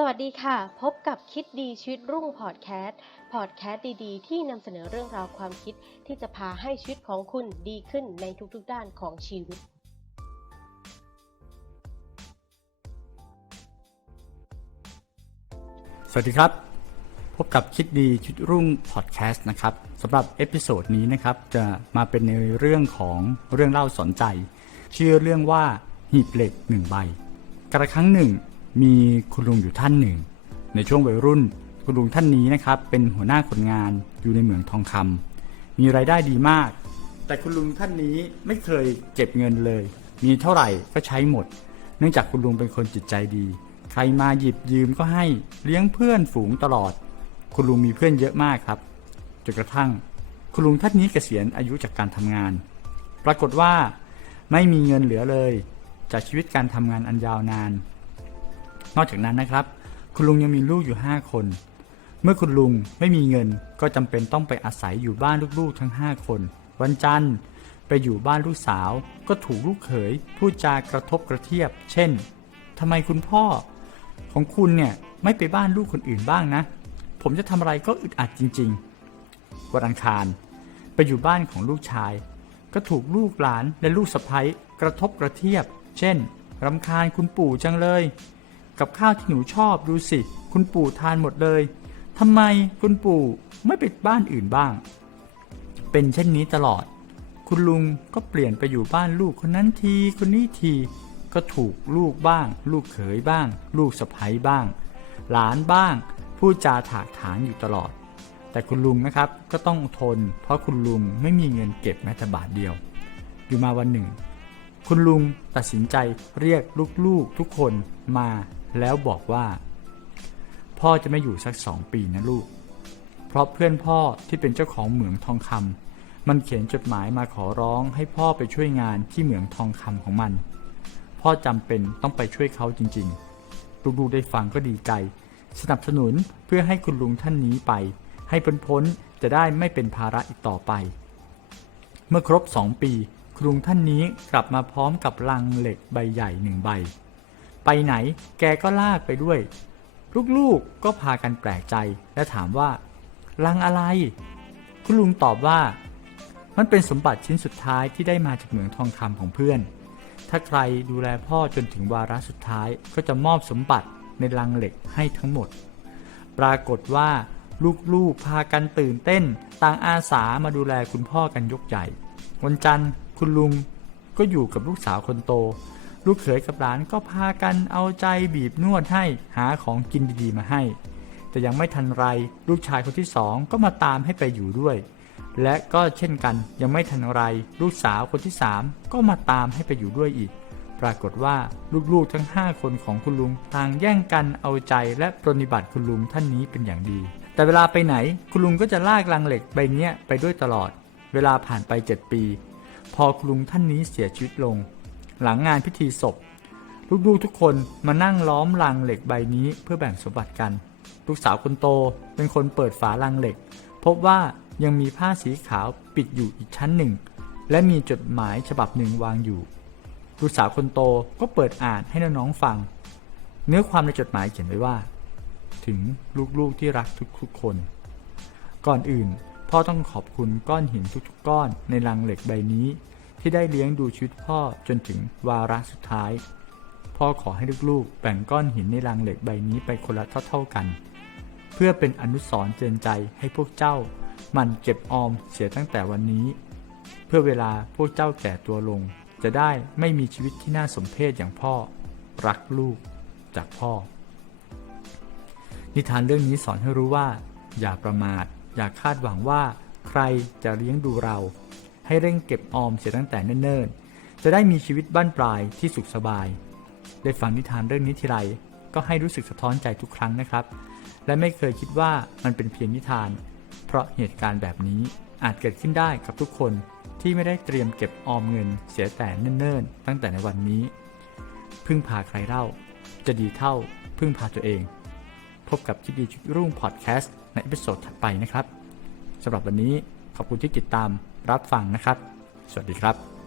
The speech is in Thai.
สวัสดีค่ะ พบกับคิดดีชีวิตรุ่งพอดแคสต์พอดแคสต์ดีๆ ที่นำเสนอเรื่องราวความคิดที่จะพาให้ชีวิตของคุณดีขึ้นในทุกๆด้านของชีวิต สวัสดีครับ พบกับคิดดีชุดรุ่งพอดแคสต์นะครับสำหรับเอพิโซดนี้นะครับจะมาเป็นในเรื่องของเรื่องเล่าสนใจ ชื่อเรื่องว่าหีบเหล็กหนึ่งใบ กระครั้งหนึ่ง มีคุณลุงอยู่ท่านหนึ่ง ในช่วงวัยรุ่น คุณลุงท่านนี้นะครับ เป็นหัวหน้าคนงานอยู่ในเหมืองทองคำมีรายได้ดีมาก แต่คุณลุงท่านนี้ไม่เคยเก็บเงินเลย มีเท่าไหร่ก็ใช้หมด เนื่องจากคุณลุงเป็นคนจิตใจดี ใครมาหยิบยืมก็ให้เลี้ยงเพื่อนฝูงตลอด คุณลุงมีเพื่อนเยอะมากครับจนกระทั่ง คุณลุงท่านนี้เกษียณอายุจากการทำงาน ปรากฏว่าไม่มีเงินเหลือเลย จากชีวิตการทำงานอันยาวนาน นอกจากนั้นนะครับ คุณลุงยังมีลูกอยู่ 5 คน เมื่อคุณลุงไม่มีเงินก็จำเป็นต้องไปอาศัยอยู่บ้านลูกๆทั้ง 5 คน วันจันทร์ไปอยู่บ้านลูกสาว ก็ถูกลูกเขยพูดจากระทบกระเทียบ เช่นทำไมคุณพ่อ ของคุณเนี่ยไม่ไปบ้านลูกคนอื่นบ้างนะ ผมจะทำอะไรก็อึดอัดจริงๆวันอังคาร ไปอยู่บ้านของลูกชาย ก็ถูกลูกหลานและลูกสะใภ้กระทบกระเทียบ เช่นรำคาญคุณปู่จังเลย กับข้าวที่หนูชอบดูสิ คุณปู่ทานหมดเลยทำไมคุณปู่ไม่ไปบ้านอื่นบ้าง เป็นเช่นนี้ตลอด คุณลุงก็เปลี่ยนไปอยู่บ้านลูกคนนั้นทีคนนี้ที ก็ถูกลูกบ้าง ลูกเขยบ้าง ลูกสะใภ้บ้าง หลานบ้างพูดจาถากถางอยู่ตลอด แต่คุณลุงนะครับก็ต้องทน เพราะคุณลุงไม่มีเงินเก็บแม้แต่บาทเดียว อยู่มาวันหนึ่ง คุณลุงตัดสินใจเรียกลูกๆทุกคนมา แล้วบอกว่า พ่อจะไม่อยู่สักสองปีนะลูก เพราะเพื่อนพ่อที่เป็นเจ้าของเหมืองทองคำมันเขียนจดหมายมาขอร้องให้พ่อไปช่วยงานที่เหมืองทองคำของมัน พ่อจำเป็นต้องไปช่วยเขาจริงๆ ลูกๆได้ฟังก็ดีใจ สนับสนุนเพื่อให้คุณลุงท่านนี้ไป ให้พ้นพ้นๆจะได้ไม่เป็นภาระอีกต่อไป เมื่อครบสองปีคุณลุงท่านนี้กลับมาพร้อมกับลังเหล็กใบใหญ่หนึ่งใบ ไปไหนแกก็ลากไปด้วย ลูกๆก็พากันแปลกใจและถามว่าลังอะไร คุณลุงตอบว่า มันเป็นสมบัติชิ้นสุดท้ายที่ได้มาจากเหมืองทองคำของเพื่อน ถ้าใครดูแลพ่อจนถึงวาระสุดท้ายก็จะมอบสมบัติในลังเหล็กให้ทั้งหมด ปรากฏว่าลูกๆพากันตื่นเต้น ต่างอาสามาดูแลคุณพ่อกันยกใหญ่ วันจันทร์คุณลุงก็อยู่กับลูกสาวคนโต ลูกเขยกับหลานก็พากันเอาใจบีบนวดให้หาของกินดีๆมาให้ แต่ยังไม่ทันไรลูกชายคนที่สองก็มาตามให้ไปอยู่ด้วย และก็เช่นกันยังไม่ทันไร ลูกสาวคนที่สามก็มาตามให้ไปอยู่ด้วยอีก ปรากฏว่าลูกๆทั้ง 5 คนของคุณลุงต่างแย่งกันเอาใจและปรนนิบัติคุณลุงท่านนี้เป็นอย่างดี แต่เวลาไปไหนคุณลุงก็จะลากลังเหล็กใบเนี้ยไปด้วยตลอด เวลาผ่านไป 7 ปี พอคุณลุงท่านนี้เสียชีวิตลง หลังงานพิธีศพ ลูกๆทุกคนมานั่งล้อมลังเหล็กใบนี้เพื่อแบ่งสมบัติกัน ลูกสาวคนโตเป็นคนเปิดฝาลังเหล็ก พบว่ายังมีผ้าสีขาวปิดอยู่อีกชั้นหนึ่ง และมีจดหมายฉบับหนึ่งวางอยู่ ลูกสาวคนโตก็เปิดอ่านให้น้องๆฟัง เนื้อความในจดหมายเขียนไว้ว่า ถึงลูกๆที่รักทุกๆคน ก่อนอื่นพ่อต้องขอบคุณก้อนหินทุกๆก้อนในลังเหล็กใบนี้ ที่ได้เลี้ยงดูชีวิตพ่อจนถึงวาระสุดท้าย พ่อขอให้ลูกๆ แบ่งก้อนหินในลังเหล็กใบนี้ไปคนละเท่าๆกัน เพื่อเป็นอนุสรณ์เตือนใจให้พวกเจ้า มันเก็บออมเสียตั้งแต่วันนี้ เพื่อเวลาพวกเจ้าแก่ตัวลง จะได้ไม่มีชีวิตที่น่าสมเพชอย่างพ่อ รักลูกจากพ่อ นิทานเรื่องนี้สอนให้รู้ว่า อย่าประมาท อย่าคาดหวังว่า ใครจะเลี้ยงดูเรา ให้เร่งเก็บออมเสียตั้งแต่เนิ่นๆ จะได้มีชีวิตบ้านปลายที่สุขสบาย ได้ฟังนิทานเรื่องนี้ทีไรก็ให้รู้สึกสะท้อนใจทุกครั้งนะครับ และไม่เคยคิดว่ามันเป็นเพียงนิทาน เพราะเหตุการณ์แบบนี้อาจเกิดขึ้นได้กับทุกคนที่ไม่ได้เตรียมเก็บออมเงินเสียแต่เนิ่นๆ ตั้งแต่ในวันนี้ พึ่งพาใครเล่า จะดีเท่า พึ่งพาตัวเอง พบกับคิดดีชุดรุ่งพอดแคสต์ในเอพิโซดถัดไปนะครับสำหรับวันนี้ขอบคุณที่ติดตาม รับฟังนะครับ สวัสดีครับ